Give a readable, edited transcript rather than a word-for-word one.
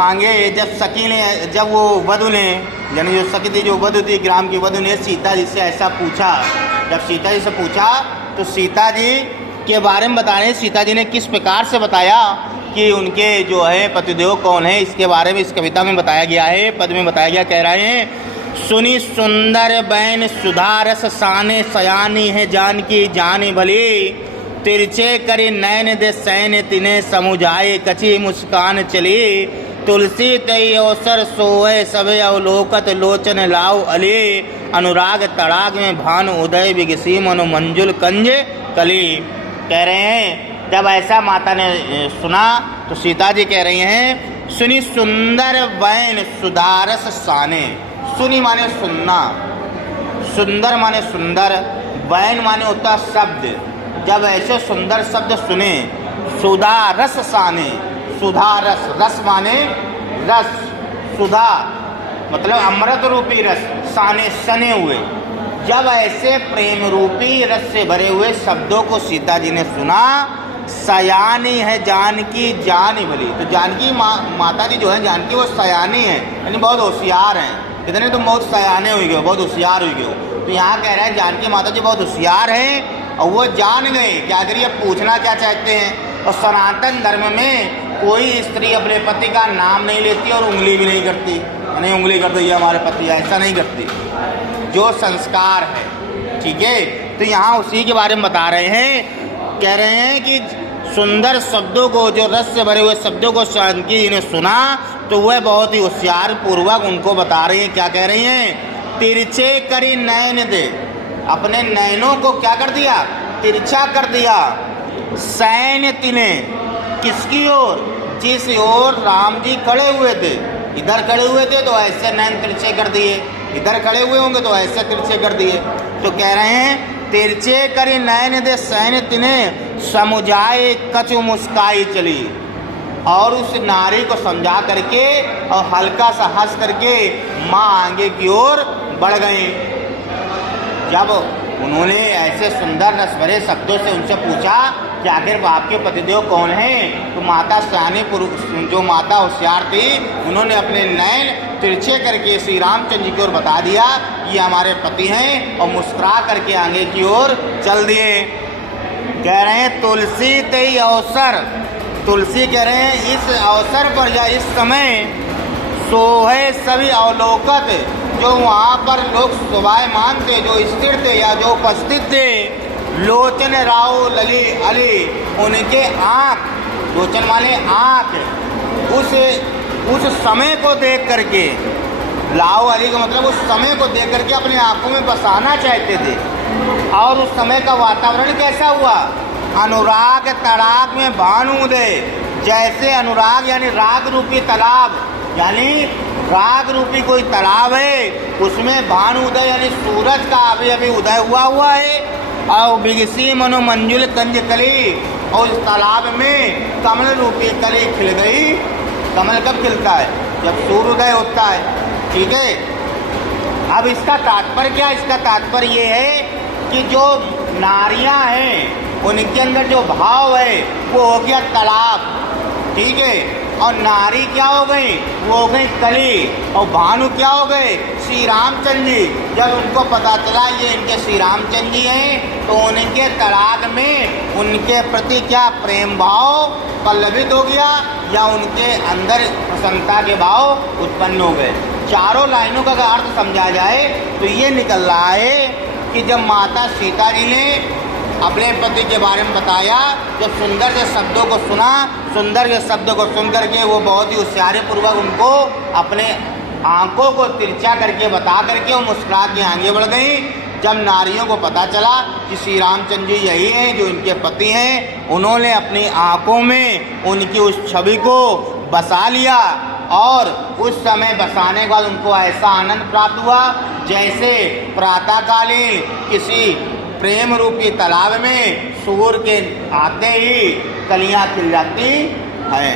आगे जब वो वधु ने, यानी जो सखी थी, जो वधु थी, ग्राम की वधु ने सीता जी से ऐसा पूछा। जब सीता जी से पूछा तो सीता जी के बारे में बता रहे हैं, सीता जी ने किस प्रकार से बताया कि उनके जो है पतिदेव कौन है, इसके बारे में इस कविता में बताया गया है। पद में बताया गया, कह रहे हैं, सुनी सुंदर बैन सुधारस साने सयानी है जानकी जानी भली, तिरछे करी नैन दे सैन तिने समुझाए कची मुस्कान चली, तुलसी तई अवसर सोए सबे अवलोकत लोचन लाओ अली, अनुराग तड़ाग में भानु उदय विगसी मनु मंजुल कंज कली। कह रहे हैं जब ऐसा माता ने सुना तो सीता जी कह रही हैं, सुनी सुंदर बैन सुधारस साने। सुनी माने सुनना, सुंदर माने सुंदर, बैन माने होता शब्द। जब ऐसे सुंदर शब्द सुने, सुधा रस साने, सुधा रस, रस माने रस, सुधा मतलब अमृत रूपी रस, साने सने हुए। जब ऐसे प्रेम रूपी रस से भरे हुए शब्दों को सीता जी ने सुना, सयानी है जानकी जानी भली। तो जानकी माता जी जो है, जानकी वो सयानी है, यानी बहुत होशियार हैं। इतने तो बहुत सयाने हुई गए, बहुत होशियार हुई गए। तो यहाँ कह रहे हैं जानकी माता जी बहुत होशियार हैं और वो जान गए क्या करिए, पूछना क्या चाहते हैं। और सनातन धर्म में कोई स्त्री अपने पति का नाम नहीं लेती और उंगली भी नहीं करती, नहीं उंगली कर दी हमारे पति, ऐसा नहीं करती, जो संस्कार है। ठीक है, तो यहाँ उसी के बारे में बता रहे हैं। कह रहे हैं कि सुंदर शब्दों को, जो रस से भरे हुए शब्दों को जानकी जी ने सुना तो वह बहुत ही होशियार पूर्वक उनको बता रही हैं। क्या कह रही हैं, तिरछे करी नयन दे, अपने नयनों को क्या कर दिया, तिरछा कर दिया। सैन तिने, किसकी ओर, जिस ओर राम जी खड़े हुए थे। इधर खड़े हुए थे तो ऐसे नैन तिरछे कर दिए, इधर खड़े हुए होंगे तो ऐसे तिरछे कर दिए। तो कह रहे हैं तिरछे करी नयन दे सैन तिने समुझाए कछु मुस्काई चली। और उस नारी को समझा करके और हल्का सा हंस करके माँ आगे की ओर बढ़ गई। जब उन्होंने ऐसे सुंदर रस भरे शब्दों से उनसे पूछा कि आखिर आपके पतिदेव कौन हैं, तो माता सयानी जो माता होशियार थी, उन्होंने अपने नयन तिरछे करके श्री रामचंद्र जी की ओर बता दिया ये हमारे पति हैं, और मुस्कुरा करके आगे की ओर चल दिए। कह रहे हैं तुलसी तई अवसर, तुलसी कह रहे हैं इस अवसर पर या इस समय सोहे सभी अवलोकत, जो वहाँ पर लोग शोभायमान थे, जो स्थिर थे या जो उपस्थित थे, लोचन राव लली अली, उनके आँख, लोचन वाले आँख, उस समय को देख करके, लाओ अली का मतलब उस समय को देख करके अपने आँखों में बसाना चाहते थे। और उस समय का वातावरण कैसा हुआ, अनुराग तड़ाग में भानु उदय, जैसे अनुराग यानी राग रूपी तालाब, यानी राग रूपी कोई तालाब है, उसमें भानु उदय यानी सूरज का अभी अभी उदय हुआ है। और बिगसी मनो मंजुल कंज कली, और उस तालाब में कमल रूपी कली खिल गई। कमल कब खिलता है, जब सूर्योदय होता है। ठीक है, अब इसका तात्पर्य क्या, इसका तात्पर्य ये है कि जो नारियां हैं उनके अंदर जो भाव है वो हो गया तालाब। ठीक है, और नारी क्या हो गई, वो हो गई कली। और भानु क्या हो गए, श्री रामचंद्र जी। जब उनको पता चला ये इनके श्री रामचंद्र जी हैं, तो उनके तड़ाग में उनके प्रति क्या प्रेम भाव पल्लवित हो गया, या उनके अंदर प्रसन्नता के भाव उत्पन्न हो गए। चारों लाइनों का अगर अर्थ समझा जाए तो ये निकल रहा है कि जब माता सीता जी ने अपने पति के बारे में बताया, जब सुंदर से शब्दों को सुना, सुंदर के शब्दों को सुन करके वो बहुत ही होशियारी पूर्वक उनको अपने आंखों को तिरछा करके बता करके वो मुस्कुरा के आगे बढ़ गई। जब नारियों को पता चला कि श्री रामचंद्र जी यही हैं जो इनके पति हैं, उन्होंने अपनी आंखों में उनकी उस छवि को बसा लिया। और उस समय बसाने के बाद उनको ऐसा आनंद प्राप्त हुआ जैसे प्रातःकालीन किसी प्रेम रूपी तालाब में सूर्य के आते ही कलियां खिल जाती हैं।